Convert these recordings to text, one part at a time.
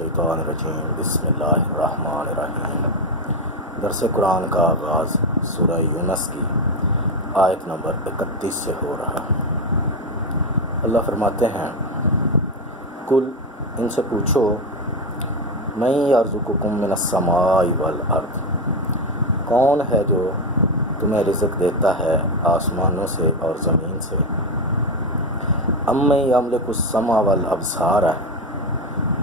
الشیطان الرجیم بسم اللہ الرحمن الرحیم۔ درس قرآن کا آغاز سورہ یونس کی آیت نمبر 31 سے ہو رہا ہے۔ اللہ فرماتے ہیں، کل ان سے پوچھو، من یرزقکم من السماء والارض، کون ہے جو تمہیں رزق دیتا ہے آسمانوں سے اور زمین سے؟ امن یملک السمع والابصار،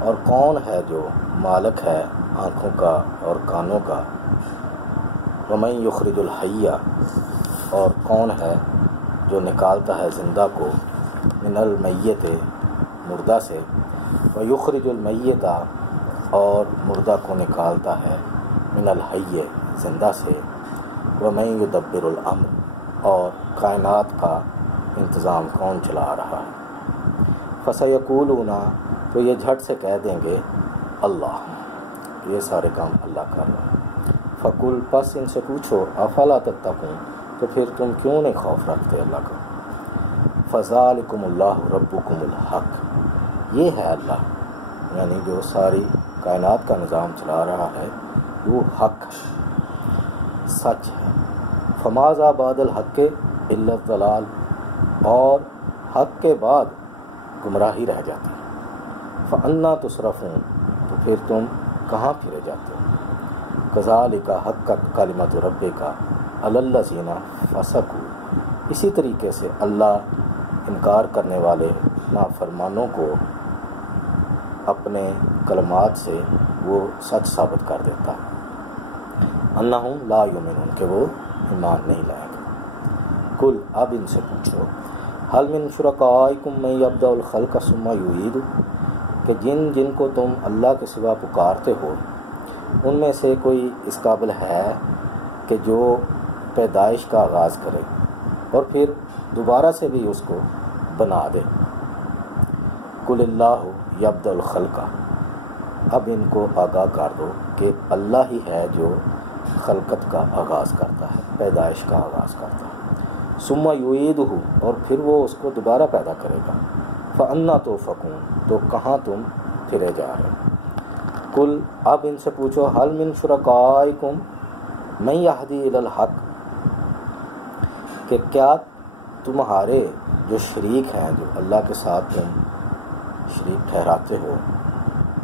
اور کون ہے جو مالک ہے آنکھوں کا اور کانوں کا؟ ومن یخرج الحی، اور کون ہے جو نکالتا ہے زندہ کو من المیت، مردہ سے، ویخرج المیت، اور مردہ کو نکالتا ہے من الحی، زندہ سے، ومن یدبر الامر، اور کائنات کا انتظام کون چلا رہا ہے؟ فسیقولون، تو یہ جھٹ سے کہہ دیں گے اللہ، یہ سارے کام اللہ کر رہا ہے۔ فقل، پس ان سے پوچھو، افلا تتقون، تو پھر تم کیوں نہیں خوف رکھتے اللہ کا؟ فذالکم اللہ ربکم الحق، یہ ہے اللہ، یعنی جو ساری کائنات کا نظام چلا رہا ہے وہ حق، سچ ہے۔ فماذا بعد الحق الا الضلال، اور حق کے بعد گمراہی رہ جاتی ہے۔ فَأَنَّا تُصْرَفُونَ، تو پھر تم کہاں پھرے جاتے ہو؟ کذالک حقت کلمۃ ربک علی الذین فسقوا، اسی طریقے سے اللہ انکار کرنے والے نافرمانوں کو اپنے کلمات سے وہ سچ ثابت کر دیتا ہے، انہم لا یؤمنون، کہ وہ ایمان نہیں لائیں گے۔ کل، اب ان سے پوچھو، هل من شرکائکم من یبدأ الخلق ثم یعیدہ، کہ جن جن کو تم اللہ کے سوا پکارتے ہو ان میں سے کوئی اس قابل ہے کہ جو پیدائش کا آغاز کرے اور پھر دوبارہ سے بھی اس کو بنا دے؟ قل اللہ یبدأ الخلق، اب ان کو آگاہ کر دو کہ اللہ ہی ہے جو خلقت کا آغاز کرتا ہے، پیدائش کا آغاز کرتا ہے، ثم یعیدہ، اور پھر وہ اس کو دوبارہ پیدا کرے گا۔ فَأَنَّا تُؤْفَكُونَ، تو کہاں تم پھرے جا رہے؟ کل، اب ان سے پوچھو، هل من شرکائکم من یہدی الی الحق، کہ کیا تمہارے جو شریک ہیں، جو اللہ کے ساتھ تم شریک ٹھہراتے ہو،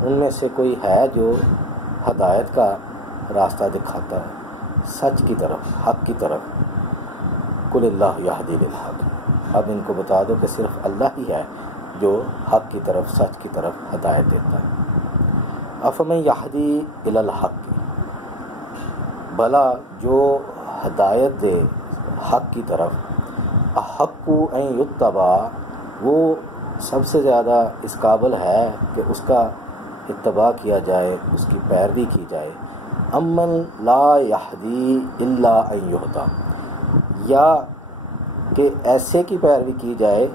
ان میں سے کوئی ہے جو ہدایت کا راستہ دکھاتا ہے سچ کی طرف، حق کی طرف؟ قل اللہ یہدی للحق، اب ان کو بتا دو کہ صرف اللہ ہی ہے جو حق کی طرف، سچ کی طرف ہدایت دیتا ہے۔ افمن یہدی الی الحق، بھلا جو ہدایت دے حق کی طرف، احق ان یتبع، وہ سب سے زیادہ اس قابل ہے کہ اس کا اتباع کیا جائے، اس کی پیروی کی جائے، امن لا یہدی الا ان یہدی، یا کہ ایسے کی پیروی کی جائے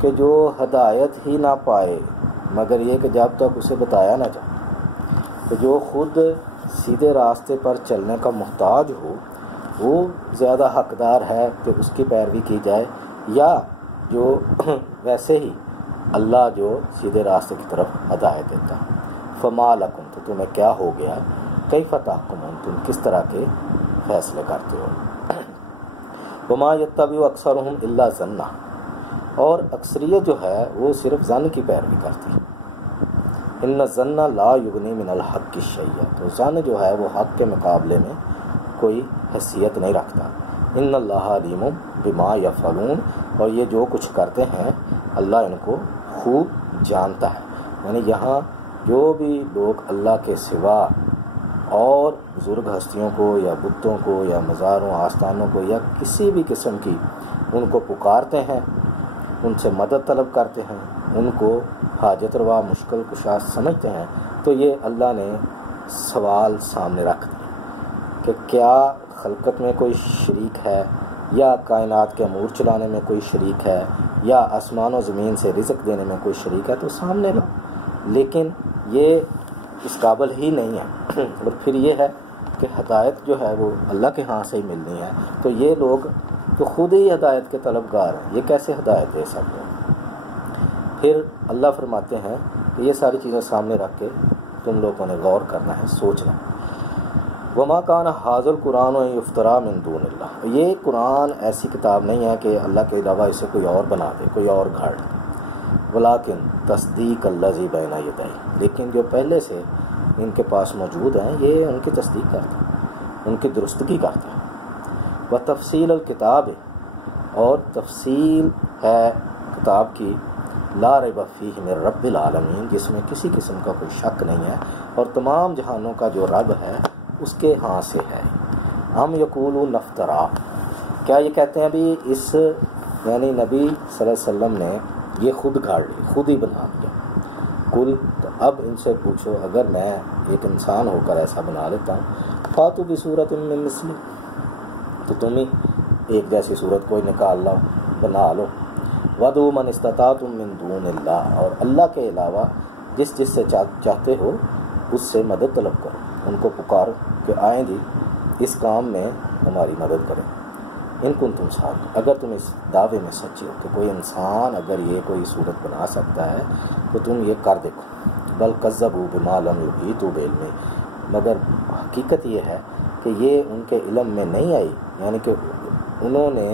کہ جو ہدایت ہی نہ پائے مگر یہ کہ جب تک اسے بتایا نہ جائے، تو جو خود سیدھے راستے پر چلنے کا محتاج ہو وہ زیادہ حقدار ہے کہ اس کی پیروی کی جائے، یا جو ویسے ہی اللہ جو سیدھے راستے کی طرف ہدایت دیتا ہے؟ فما لکم، تو تمہیں کیا ہو گیا؟ کیف تحکمون، تم کس طرح کے فیصلے کرتے ہو؟ وما یتبع اکثرهم الا ظنا، اور اکثریت جو ہے وہ صرف ظن کی پیروی کرتی ہے۔ ان الظن لا یغنی من الحق شیئا، تو ظن جو ہے وہ حق کے مقابلے میں کوئی حیثیت نہیں رکھتا۔ ان اللہ علیم بما یفعلون، اور یہ جو کچھ کرتے ہیں اللہ ان کو خوب جانتا ہے۔ یعنی یہاں جو بھی لوگ اللہ کے سوا اور بزرگ ہستیوں کو یا بتوں کو یا مزاروں آستانوں کو یا کسی بھی قسم کی ان کو پکارتے ہیں، ان سے مدد طلب کرتے ہیں، ان کو حاجت روا مشکل کشا سمجھتے ہیں، تو یہ اللہ نے سوال سامنے رکھ دیا کہ کیا خلقت میں کوئی شریک ہے، یا کائنات کے امور چلانے میں کوئی شریک ہے، یا آسمان و زمین سے رزق دینے میں کوئی شریک ہے؟ تو سامنے لا، لیکن یہ اس قابل ہی نہیں ہے۔ اور پھر یہ ہے کہ ہدایت جو ہے وہ اللہ کے ہاں سے ہی ملنی ہے، تو یہ لوگ تو خود ہی ہدایت کے طلبگار ہیں، یہ کیسے ہدایت دے سکتے ہیں؟ پھر اللہ فرماتے ہیں کہ یہ ساری چیزیں سامنے رکھ کے تم لوگوں نے غور کرنا ہے، سوچنا۔ وما کان ھذا القرآن یفتریٰ من دون اللہ، یہ قرآن ایسی کتاب نہیں ہے کہ اللہ کے علاوہ اسے کوئی اور بنا دے، کوئی اور گھڑ دے، ولیکن تصدیق الذی بین یدیہ، لیکن جو پہلے سے ان کے پاس موجود ہیں یہ ان کی تصدیق کرتا ہے، ان کی درستگی کرتا ہے۔ وتفصیل الکتاب، اور تفصیل ہے کتاب کی، لا ریب فیہ من رب العالمین، جس میں کسی قسم کا کوئی شک نہیں ہے، اور تمام جہانوں کا جو رب ہے اس کے ہاں سے ہے۔ ہم یقولون افطرا، کیا یہ کہتے ہیں بھی اس یعنی نبی صلی اللہ علیہ وسلم نے یہ خود گھاڑ لی، خود ہی بنا دیا۔ کل، تو اب ان سے پوچھو اگر میں ایک انسان ہو کر ایسا بنا لیتا ہوں، فاتو بصورت من مثلی، تو تم ہی ایک جیسی صورت کوئی نکال لاؤ، بنا لو۔ وَدُعُوا مَنِ اسْتَطَعْتُم مِّن دُونِ اللَّهِ، اور اللہ کے علاوہ جس جس سے چاہتے ہو اس سے مدد طلب کرو، ان کو پکارو کہ آئیں جی اس کام میں ہماری مدد کریں۔ ان کنتم صادقین، اگر تم اس دعوے میں سچے ہو کہ کوئی انسان اگر یہ کوئی صورت بنا سکتا ہے تو تم یہ کر دیکھو۔ بل کذبوا بما لم یحیطوا بعلمہ، مگر حقیقت یہ ہے کہ یہ ان کے علم میں نہیں آئی، یعنی کہ انہوں نے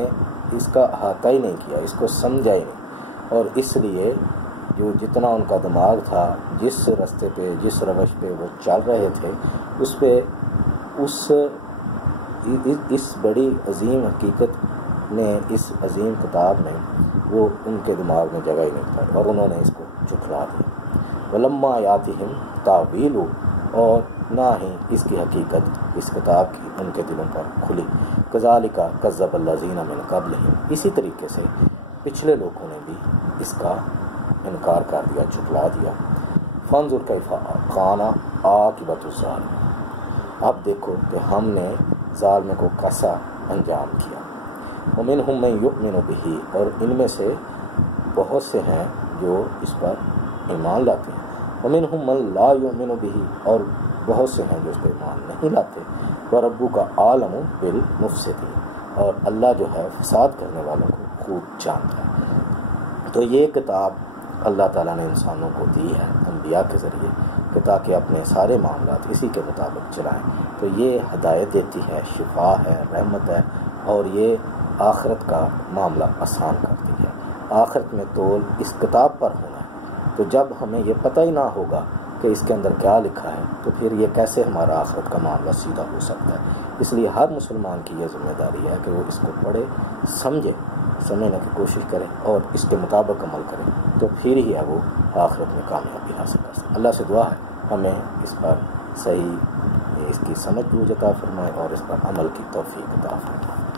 اس کا احاطہ ہی نہیں کیا، اس کو سمجھا ہی نہیں، اور اس لیے جو جتنا ان کا دماغ تھا، جس راستے پہ جس روش پہ وہ چل رہے تھے، اس پہ اس بڑی عظیم حقیقت نے، اس عظیم کتاب میں وہ ان کے دماغ میں جگہ ہی نہیں تھا، اور انہوں نے اس کو جھٹلا دیا۔ ولما یاتہم تاویل، اور نہ ہی اس کی حقیقت اس کتاب کی ان کے دلوں پر کھلی۔ کذالک کذب الذین من قبلہم، اسی طریقے سے پچھلے لوگوں نے بھی اس کا انکار کر دیا، جھٹلا دیا۔ فانظر کیف کان عاقبۃ الظالمین، اب دیکھو کہ ہم نے ظالموں کو کیسا انجام کیا۔ ومنہم من یؤمن بہ، اور ان میں سے بہت سے ہیں جو اس پر ایمان لاتے ہیں۔ ومنہم من لا یؤمن بہ، اور بہت سے ہیں جو اس پر ایمان نہیں لاتے۔ وربک عالم بالمفسدین، اور اللہ جو ہے فساد کرنے والوں کو خوب جانتا ہے۔ تو یہ کتاب اللہ تعالیٰ نے انسانوں کو دی ہے انبیاء کے ذریعے کہ تاکہ اپنے سارے معاملات اسی کے مطابق چلائیں۔ تو یہ ہدایت دیتی ہے، شفا ہے، رحمت ہے، اور یہ آخرت کا معاملہ آسان کرتی ہے۔ آخرت میں تول اس کتاب پر ہونا ہے، تو جب ہمیں یہ پتہ ہی نہ ہوگا کہ اس کے اندر کیا لکھا ہے تو پھر یہ کیسے ہمارا آخرت کا معاملہ سیدھا ہو سکتا ہے۔ اس لیے ہر مسلمان کی یہ ذمہ داری ہے کہ وہ اس کو پڑھے، سمجھنے کی کوشش کرے اور اس کے مطابق عمل کرے، تو پھر ہی ہے وہ آخرت میں کامیابی حاصل کر سکے۔ اللہ سے دعا ہے ہمیں اس پر صحیح اس کی سمجھ بوجھ عطا فرمائے اور اس پر عمل کی توفیق عطا فرمائے۔